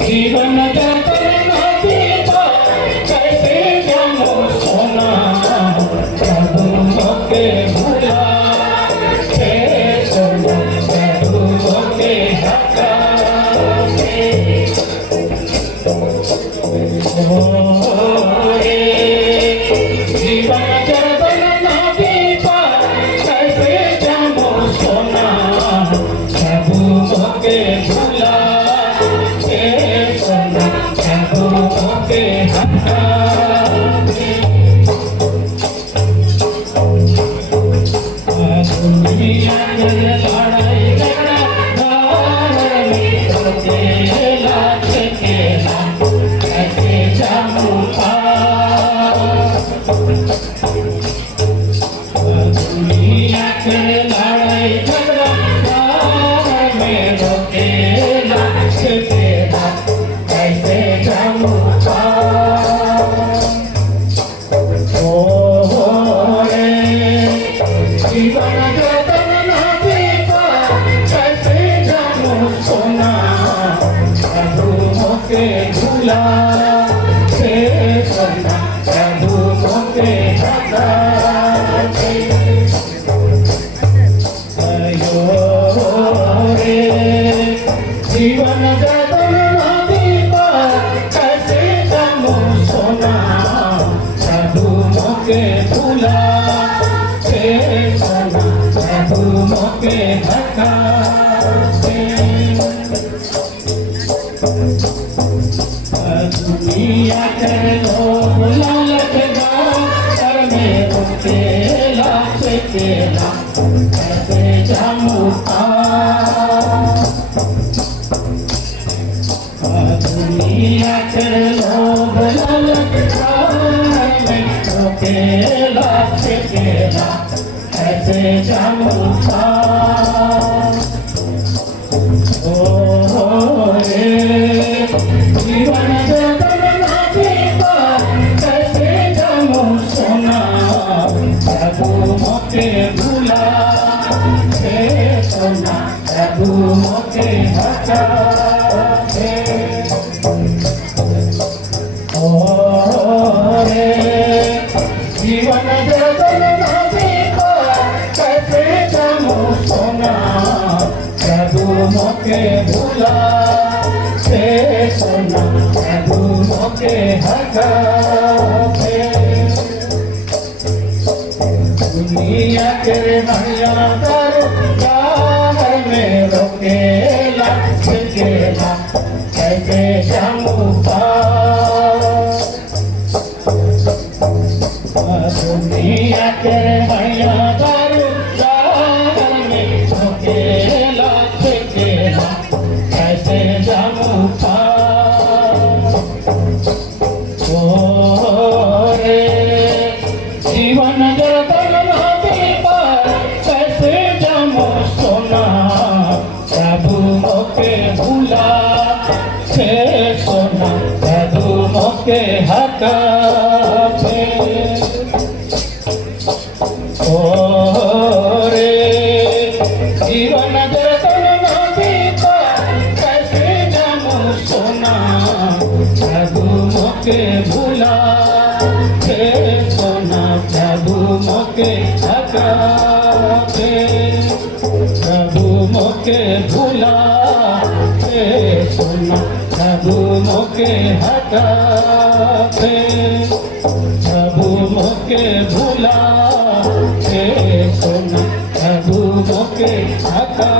जीवन कैसे जानो सोना प्रभु मोके भुला सोना प्रभु मोके हटा जीवन कैसे जानो सोना प्रभु मोके भुला सोना प्रभु मोके हटा दुनिया में लड़ाई झगड़ा कैसे जाऊं दुनिया के लड़ाई झगड़ा में रोकेला कैसे जाऊं जीवन कैसे जाऊं सोना प्रभु मोके भुला सोना प्रभु मोके हटा जीवन कैसे जाऊं सोना प्रभु मोके भुला सोना प्रभु मोके हटा दुनिया के लोग लालच कर में रुकेला केला कैसे जाऊं दुनिया के लोग लालच में रुकेला केला कैसे जाऊं जीवन कैसे जाऊं सोना प्रभु मोके भुला सोना प्रभु मोके हटा जीवन कैसे जाऊं सोना प्रभु मोके भुला सोना प्रभु मोके हटा दुनिया के भैया घर में रोकेला कैसे जाऊं दुनिया के भैया घर में रोकेला कैसे जाऊं जीवन कैसे जाऊं सोना प्रभु मोके भुला सोना प्रभु मोके हटा जीवन कैसे जाऊं सोना प्रभु मोके भुला सोना प्रभु मोके हटा प्रभु मोके भुला सोना प्रभु मोके हटा प्रभु मोके भुला सोना प्रभु मोके हटा।